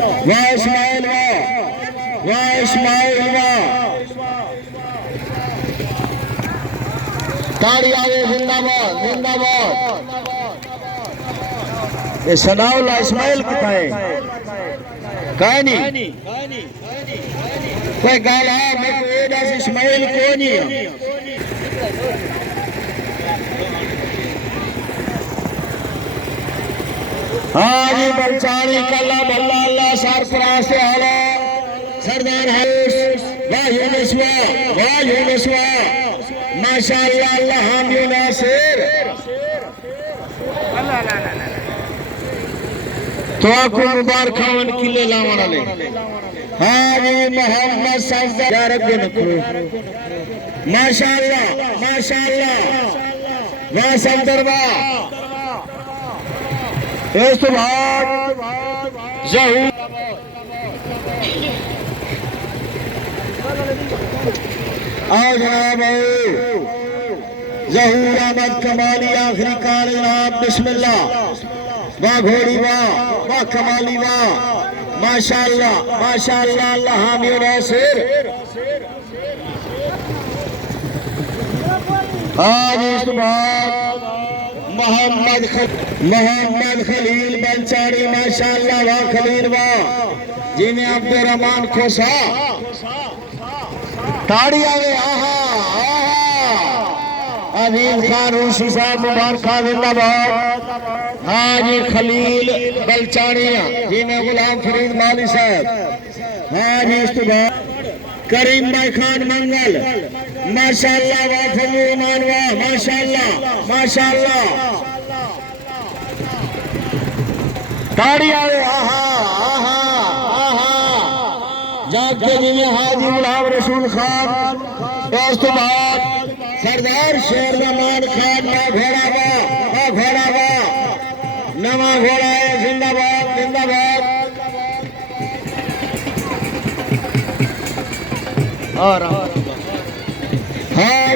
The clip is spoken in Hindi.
वाह इस्माइल वाह इस्माइल वाह। ताड़ी आवे जिंदाबाद जिंदाबाद। ये सनाउल्ला इस्माइल कितना है? कहानी कोई गाल है मैं कोई दस इस्माइल को नहीं। हाँ जी बलचानी कल्ला बल्ला अल्लाह सरफराज से आला सरदार हाउस वाह यूनुस माशाअल्लाह अल्लाह हम यूनासिर तो आपको मुबारक खावन किले लावण ले। हाँ जी मोहम्मद सफदर या रब नकरो माशाअल्लाह वाह सफदर वाह। इस बाद जहूर आओ जनाब जहूर अहमद कमाली आखिरी कार जनाब बिस्मिल्लाह। वाह घोड़ी वाह कमाली वाह माशाअल्लाह अल्लाह हामी नासिर। आज इस बाद मोहम्मद खलील बलचारी माशाअल्लाह वाह खलील वाह। जिन्हें अब्दुर्रहमान खोसा ताड़ी आवे आहा अजीम खान रूसी साहब मुबारक खान जिंदाबाद। हाँ जी खलील बलचानिया जिन्हें गुलाम फरीद माली साहब। हाँ जी इस बाद करीम भाई खान मंगल माशाअल्लाह वाह फजूमान वाह माशाअल्लाह ताड़ी आवे आहा जाके जिन्हें हाजी गुलाम रसूल खान। उस बाद सरदार शेर रमान खान ना घोड़ा वाह नवा घोड़ा है जिंदाबाद और हाँ